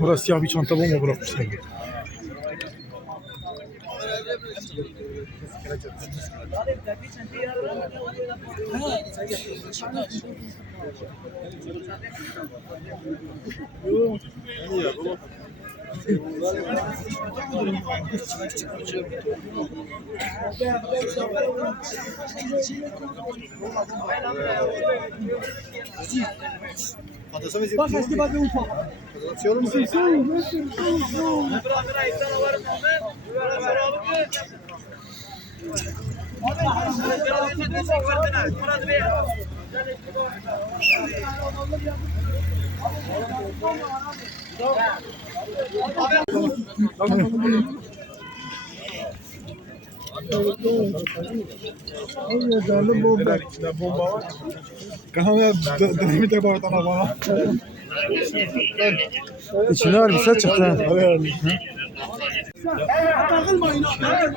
Burası siyah bir çanta bomba bırakmışlar. Bomba var. Kanalda dönemi de bardan bana. İçine var bir ses çıktı. Takılmayın abi.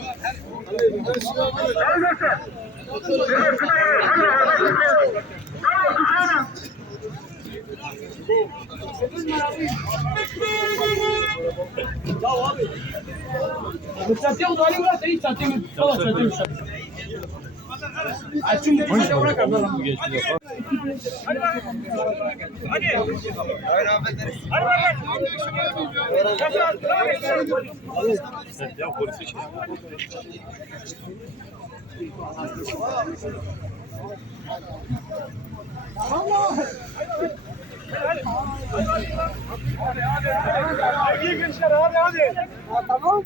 Hediye gençler hadi. Tamam.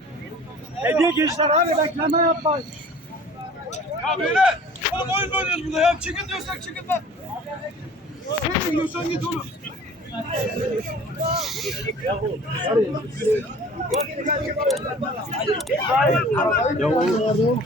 Hediye gençler abi bekleme yapmayın. Ya beyler oğlum oyun oynuyoruz burada ya. Çıkın diyorsak çıkın lan. Sen diyorsan git oğlum. Ya oğlum.